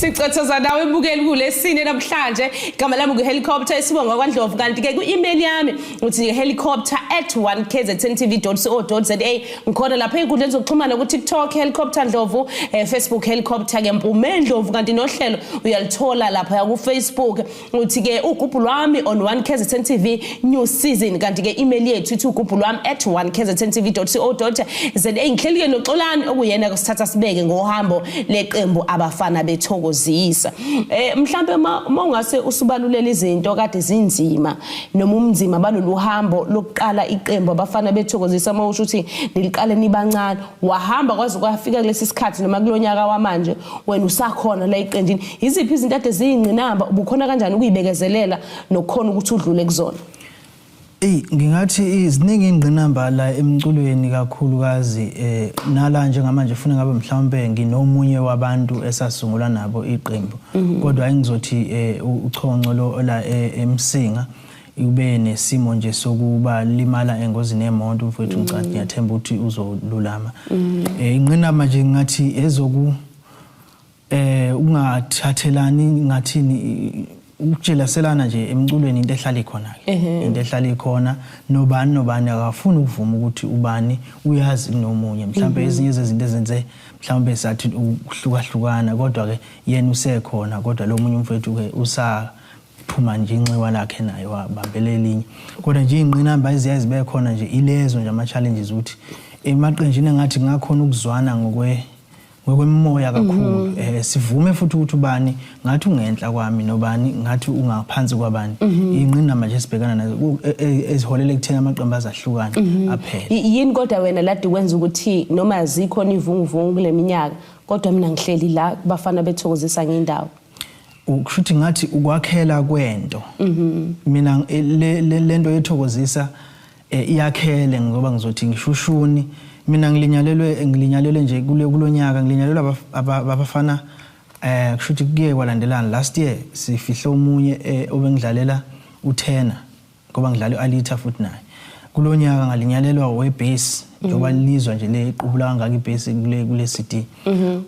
Sicothoza nawe ebukeli kulesine namhlanje igama lami ngehelicopter esibonga kwaNdlovu kanti ke ku-email yami uthi helicopter@1kzntv.co.za ngikhona lapha einkundleni zokuxhumana ku TikTok helicopter Ndlovu Facebook helicopter ke Mpumi Ndlovu kanti nohlelo uyalithola lapha ku Facebook uthi ke ugubhu lwami on 1kzntv new season kanti ke email yethu ithi ugubhu lwami @1kzntv.co.za ngihleli ke noXolani okuyena kusithatha sibeke ngohambo leqembu abafana bethokozisa mhlambe uma ungase usubalulela izinto kade zinzima noma umzima balolu hambo lokuqala iqembu abafana bethokozisa uma usho uthi niliqale nibancane wahamba kwaze kwafika kulesi sikhathi noma kulonyaka wamanje wena usakhona la iqendini iziphi izinto ade ziyingcinamba ubukhona kanjani ukuyibekezelela nokukhona ukuthi udlule kuzona ngingathi iziningi ingqinamba la emculweni kakhulukazi nala njengamanje ufuna ngabe mhlawumbe nginomunye wabantu esasungula nabo iqembu kodwa engizothi uchonco lo la eMsinga ube nesimo nje sokuba limala engozini yemonto mfowethu ngicela ngiyathemba ukuthi uzolulama ingqinamba nje ngathi ezoku ungathathelani ngathini ukujelaselana nje emculweni into ehlala ikhona ke into ehlala ikhona nobani akafuni ukuvuma ukuthi ubani uyazi nomunye mhlambe ezinye izinto ezenze mhlambe sathi ukuhlukahlukana kodwa ke yena usekhona kodwa lo munye umfowethu ke usaphuma nje inxiwa lakhe naye wabambela elinye kodwa nje ingqinamba eziyazibe khona nje ilezo nje ama challenges ukuthi emaqenjini engathi ngakhona ukuzwana ngokwemoya kakhulu sivume futhi ukuthi ubani ngathi ungenhla kwami nobani ngathi ungaphansi kwabani ingqinamba nje sibhekana nazo eziholele ekuthena amaqembu azahlukana aphela yini kodwa wena ladi kwenza ukuthi noma azikhona ivunguvungu kule minyaka kodwa mina ngihleli la kubafana bethokozisa ngendawo ukushuthi ngathi ukwakhela kwento mina lento yethokozisa iyakhele ngoba ngizothi ngishushuni mina ngilinyalelwe nje kulonyaka ngilinyalelwe abafana kushuthi kuye kwalandelana last year sifihla omunye obengidlalela uThena ngoba ngidlala uAlita futhi naye kulonyaka ngalinyalelwa webase njoba lizwa nje lequbula kangaka ibase kule CD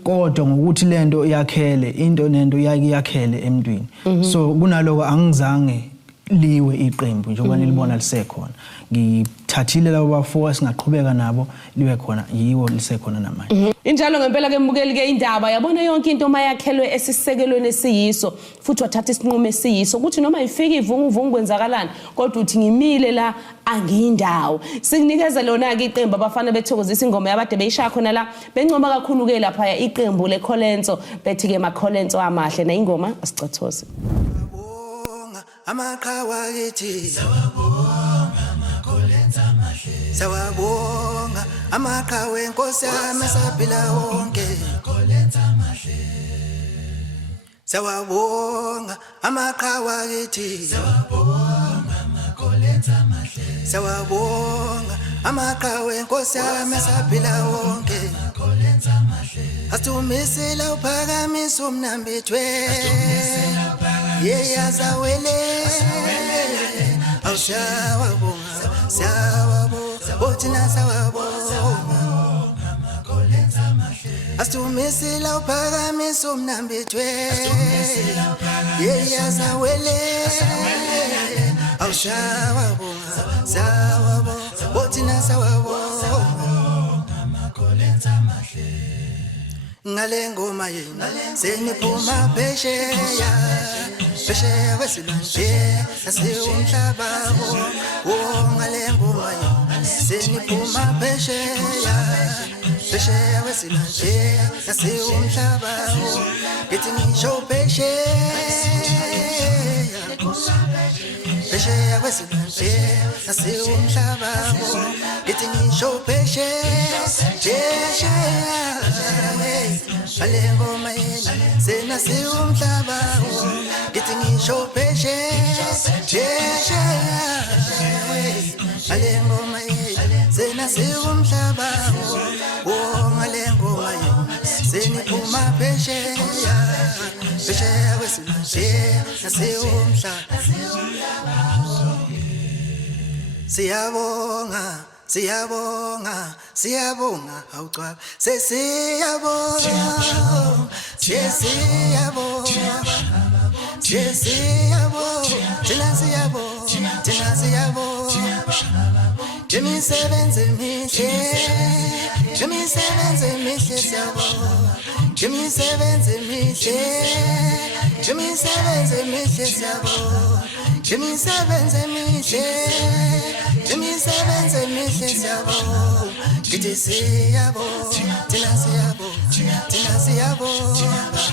kodwa ngokuthi lento iyakhele into nento yakhele emntwini so kunaloko angizange liwe iqembu njengoba nilibona lisekhona ngithathile labo bafo singaqhubeka nabo liwe khona yiwo lisekhona namanje injalo ngempela ke mbukeli ke indaba yabona yonke into mayakhelwe esisekelweni esiyiso futhi wathatha isinqumo esiyiso ukuthi noma ifika ivunguvungu kwenzakalana kodwa uthi ngimile la angiyindawo sikunikeza lona ke iqembu abafana bethokozisa ingoma yabade beyishaya khona la bencoma kakhulu ke lapha iqembu leKholenso bethi ke maKholenso amahle na ingoma asicothoze amaqhawa kithi sawabonga amaKholenso amahle sawabonga amaqhawe enkosi yami saphila wonke amaKholenso amahle sawabonga amaqhawa kithi sawabonga amaKholenso amahle sawabonga amaqhawe enkosi yami saphila wonke amaKholenso amahle asitumisela uphakamisa umnambithwe yazawele awusawabonga sawabonga bothina sawabonga amaKholenso amahle asitumisela uphakamisa umnambithwe yazawele awusawabonga sawabonga bothina sawabonga amaKholenso amahle ngale ngoma yena seniphuma phesheya phesheya wesilonje nasewumhlaba ngale ngoma yena seniphuma phesheya phesheya wesilonje nasewumhlaba ngithi ngisho phesheya wesilonje nasewumhlaba ngithi ngisho phesheya ngale ngoma yena sena siwumhlaba ngithi ngisho phesheya ngale ngoma yena sena siwumhlaba ngale ngoma yena seniphuma phesheya wesilonje nasiwumhlaba siyabonga siyabonga siyabonga awucwaba sesiyabonga sesiyabonga thina siyabonga imisebenzi emihle siyabonga imisebenzi emihle siyabonga imisebenzi emihle siyabonga kithi siyabonga thina siyabonga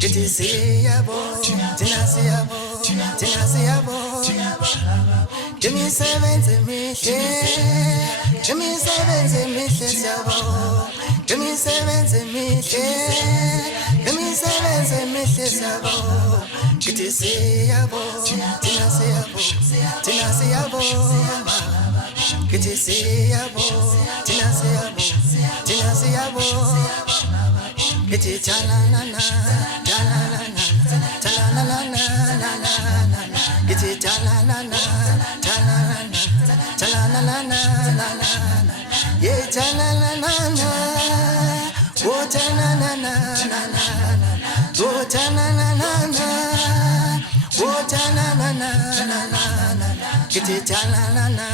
kithi siyabonga thina siyabonga imisebenzi emihle siyabonga imisebenzi emihle siyabonga kithi siyabonga thina siyabonga kithi siyabonga thina siyabonga kithi talanana kithi talanana yeah talanana oh talanana oh talanana oh talanana kithi talanana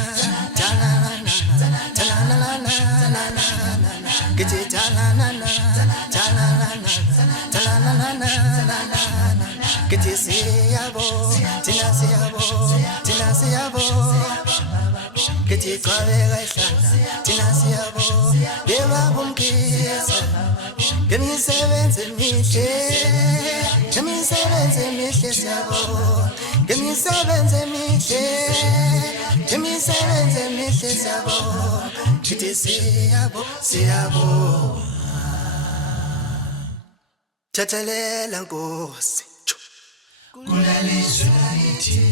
kithi talanana kithi siyabonga thina siyabonga kithi qhubeka isandla thina siyabonga beba kumkisa ngemisebenzi emihle siyabonga ngemisebenzi emihle siyabonga kithi siyabonga thathelela Nkosi kulalizwe lakithi